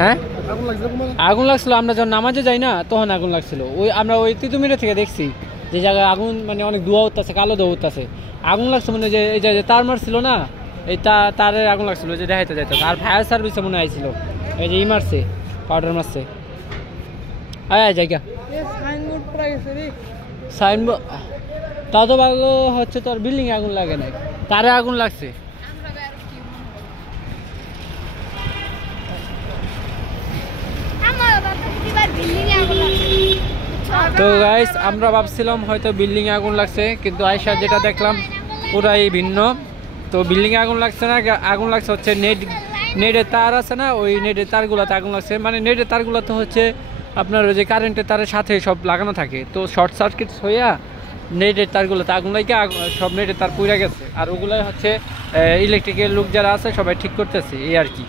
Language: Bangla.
হ্যাঁ আগুন লাগছিল, আমরা যখন নামাজে যাই না তখন আগুন লাগছিল। ওই আমরা ওই তিতুমিরে থেকে দেখছি যে জায়গায় আগুন মানে অনেক ধোঁয়া উঠতেছে, কালো ধোঁয়া উঠতেছে। আগুন লাগছে মানে যে এই যে তার মারছিল না, এই তারের আগুন লাগছিল যে দেখাইতে যাইতো। আর ফায়ার সার্ভিসে মনে আইছিল, এই যে মারছে, পাউডার মারছে। আয় জায়গা সাইনবোর্ড তাও তো ভালো হচ্ছে, তোর বিল্ডিং এ আগুন লাগে নাই, তারে আগুন লাগছে। তো গাইস আমরা ভাবছিলাম হয়তো বিল্ডিং এ আগুন লাগছে, কিন্তু আয়সা যেটা দেখলাম পুরাই ভিন্ন। তো বিল্ডিং এ আগুন লাগছে না, আগুন লাগছে হচ্ছে নেটের তার আছে না, ওই নেটের তারগুলোতে আগুন লাগছে। মানে নেটের তারগুলো তো হচ্ছে আপনার ওই যে কারেন্টের তারের সাথে সব লাগানো থাকে, তো শর্ট সার্কিট হইয়া নেটের তারগুলোতে আগুন লাগে, সব নেটের তার পুড়ে গেছে। আর ওগুলাই হচ্ছে ইলেকট্রিকের লোক যারা আছে সবাই ঠিক করতেছে, এই আর কি।